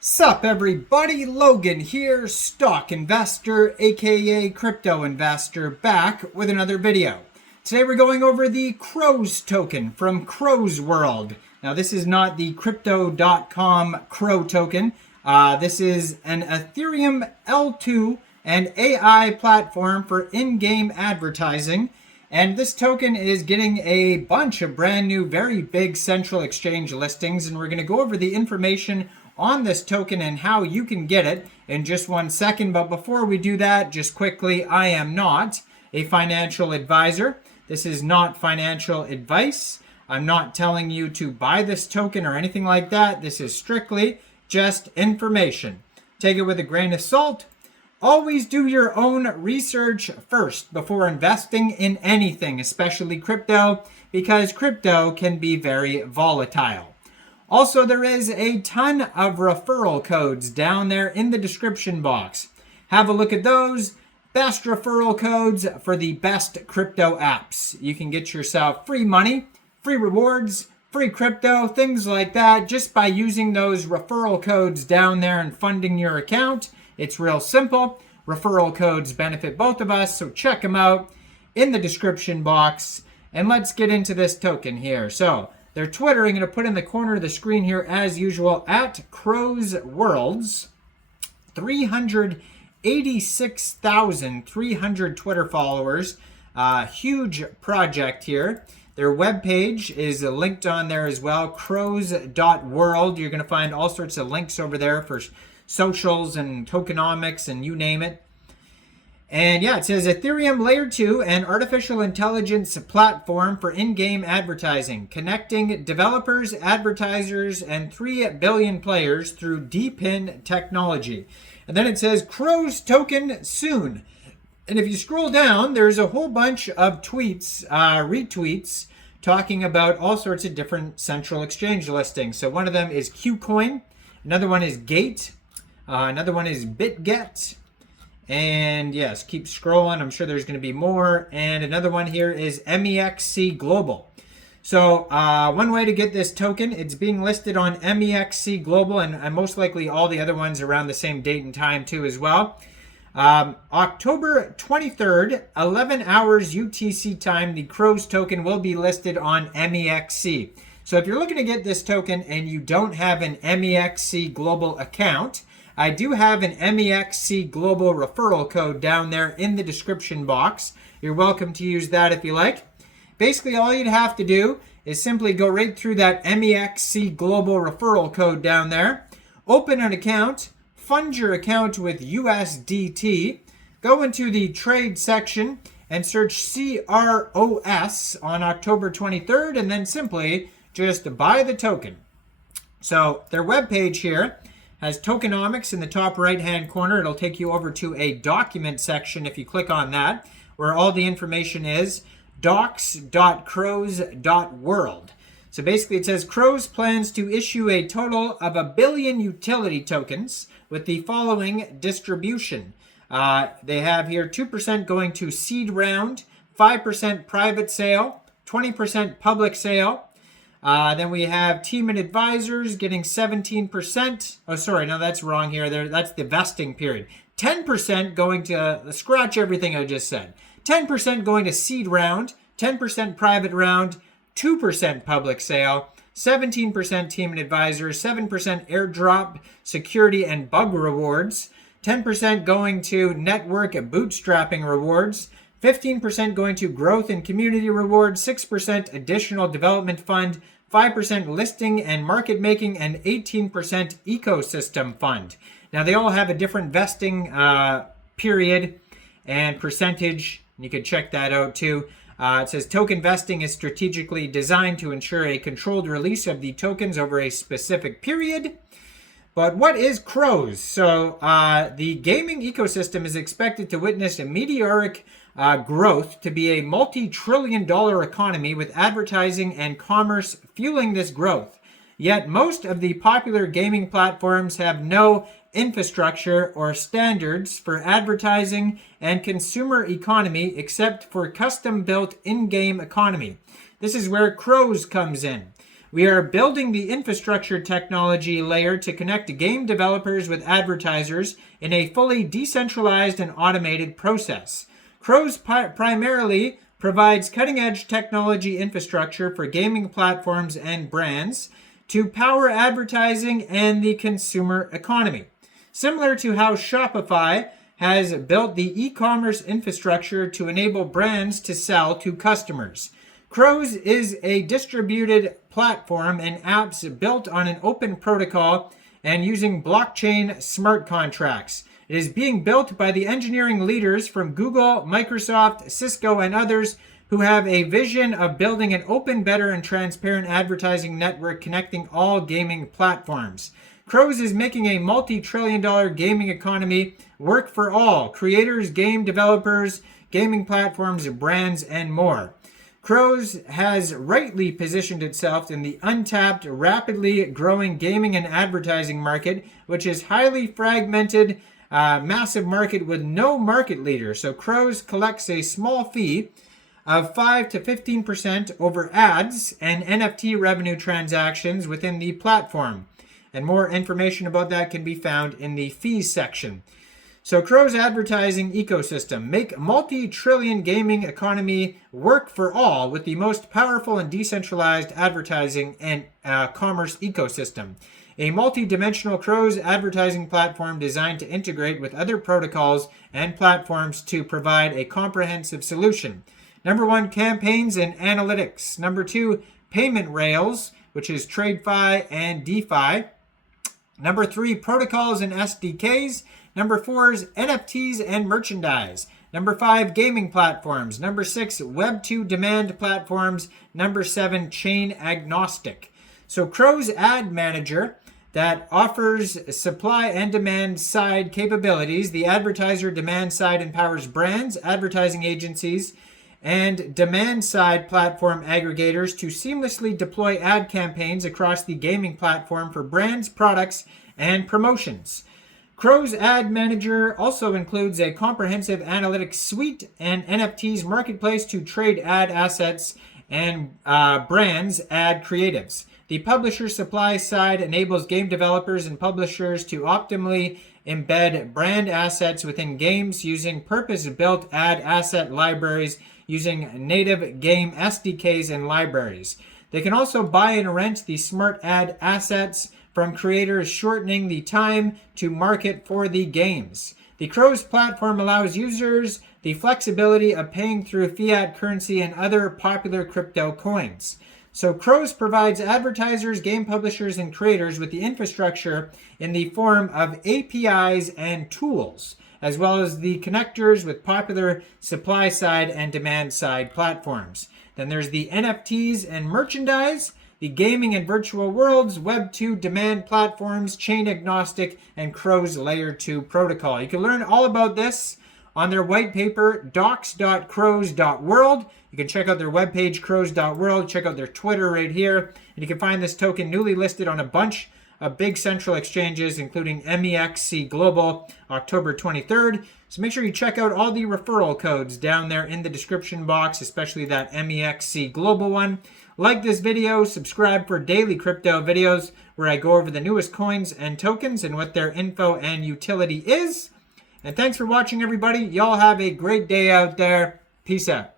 Sup everybody, Logan here, stock investor aka crypto investor, back with another video. Today we're going over the Cros token from Cros World. Now this is not the crypto.com Cro token. This is an Ethereum L2 and AI platform for in-game advertising. And this token is getting a bunch of brand new, very big central exchange listings. And we're going to go over the information on this token and how you can get it in just 1 second. But before we do that, just quickly, I am not a financial advisor. This is not financial advice. I'm not telling you to buy this token or anything like that. This is strictly just information. Take it with a grain of salt. Always do your own research first before investing in anything, especially crypto, because crypto can be very volatile. Also, there is a ton of referral codes down there in the description box. Have a look at those. Best referral codes for the best crypto apps. You can get yourself free money, free rewards, free crypto, things like that, just by using those referral codes down there and funding your account. It's real simple. Referral codes benefit both of us, so check them out in the description box. And let's get into this token here. So their Twitter, I'm going to put in the corner of the screen here as usual, at Cros Worlds. 386,300 Twitter followers. Huge project here. Their webpage is linked on there as well, cros.world. You're going to find all sorts of links over there for socials and tokenomics and you name it. And yeah, it says Ethereum Layer 2 and artificial intelligence platform for in-game advertising, connecting developers, advertisers, and 3 billion players through DePIN technology. And then it says Cros token soon. And if you scroll down, there's a whole bunch of tweets, retweets, talking about all sorts of different central exchange listings. So one of them is Kucoin, another one is Gate, another one is Bitget. And yes, keep scrolling. I'm sure there's going to be more. And another one here is Mexc Global. So one way to get this token, it's being listed on Mexc Global and most likely all the other ones around the same date and time too as well. October 23rd, 11 hours UTC time, the Cros token will be listed on Mexc. So if you're looking to get this token and you don't have an Mexc Global account, I do have an Mexc Global referral code down there in the description box. You're welcome to use that if you like. Basically, all you'd have to do is simply go right through that Mexc Global referral code down there, open an account, fund your account with USDT, go into the trade section and search CROS on October 23rd, and then simply just buy the token. So their webpage here has tokenomics in the top right hand corner. It'll take you over to a document section if you click on that, where all the information is docs.cros.world. So basically it says Cros plans to issue a total of 1 billion utility tokens with the following distribution. They have here 2% going to seed round, 5% private sale, 20% public sale. Then we have team and advisors getting 17%. Oh, sorry, no, that's wrong here. That's the vesting period. 10% going to, scratch everything I just said. 10% going to seed round, 10% private round, 2% public sale, 17% team and advisors, 7% airdrop, security and bug rewards, 10% going to network bootstrapping rewards, 15% going to growth and community rewards, 6% additional development fund, 5% listing and market making, and 18% ecosystem fund. Now they all have a different vesting period and percentage. You can check that out too. It says token vesting is strategically designed to ensure a controlled release of the tokens over a specific period. But what is Cros? So the gaming ecosystem is expected to witness a meteoric growth to be a multi-trillion-dollar economy with advertising and commerce fueling this growth. Yet most of the popular gaming platforms have no infrastructure or standards for advertising and consumer economy except for custom-built in-game economy. This is where Cros comes in. We are building the infrastructure technology layer to connect game developers with advertisers in a fully decentralized and automated process. Cros primarily provides cutting-edge technology infrastructure for gaming platforms and brands to power advertising and the consumer economy. Similar to how Shopify has built the e-commerce infrastructure to enable brands to sell to customers. Cros is a distributed platform and apps built on an open protocol and using blockchain smart contracts. It is being built by the engineering leaders from Google, Microsoft, Cisco, and others who have a vision of building an open, better, and transparent advertising network connecting all gaming platforms. Cros is making a multi-trillion-dollar gaming economy work for all: creators, game developers, gaming platforms, brands, and more. Cros has rightly positioned itself in the untapped, rapidly growing gaming and advertising market, which is highly fragmented, massive market with no market leader. So Cros collects a small fee of 5 to 15% over ads and NFT revenue transactions within the platform. And more information about that can be found in the fees section. So Cros advertising ecosystem: make multi-trillion gaming economy work for all with the most powerful and decentralized advertising and commerce ecosystem. A multi-dimensional Cros advertising platform designed to integrate with other protocols and platforms to provide a comprehensive solution. Number 1, campaigns and analytics. Number 2, payment rails, which is TradeFi and DeFi. Number 3, protocols and SDKs. Number 4 is NFTs and merchandise. Number 5, gaming platforms. Number 6, Web2 demand platforms. Number 7, chain agnostic. So Cros Ad Manager that offers supply and demand side capabilities. The advertiser demand side empowers brands, advertising agencies, and demand side platform aggregators to seamlessly deploy ad campaigns across the gaming platform for brands, products, and promotions. Cros Ad Manager also includes a comprehensive analytics suite and NFTs marketplace to trade ad assets and brands ad creatives. The publisher supply side enables game developers and publishers to optimally embed brand assets within games using purpose-built ad asset libraries using native game SDKs and libraries. They can also buy and rent the smart ad assets from creators, shortening the time to market for the games. The Cros platform allows users the flexibility of paying through fiat currency and other popular crypto coins. So Cros provides advertisers, game publishers, and creators with the infrastructure in the form of APIs and tools, as well as the connectors with popular supply side and demand side platforms. Then there's the NFTs and merchandise, the gaming and virtual worlds, Web2 demand platforms, chain agnostic, and Cros Layer 2 protocol. You can learn all about this on their white paper, docs.cros.world. You can check out their webpage, cros.world, check out their Twitter right here, and you can find this token newly listed on a bunch of big central exchanges, including Mexc Global, October 23rd. So make sure you check out all the referral codes down there in the description box, especially that Mexc Global one. Like this video, subscribe for daily crypto videos where I go over the newest coins and tokens and what their info and utility is. And thanks for watching, everybody. Y'all have a great day out there. Peace out.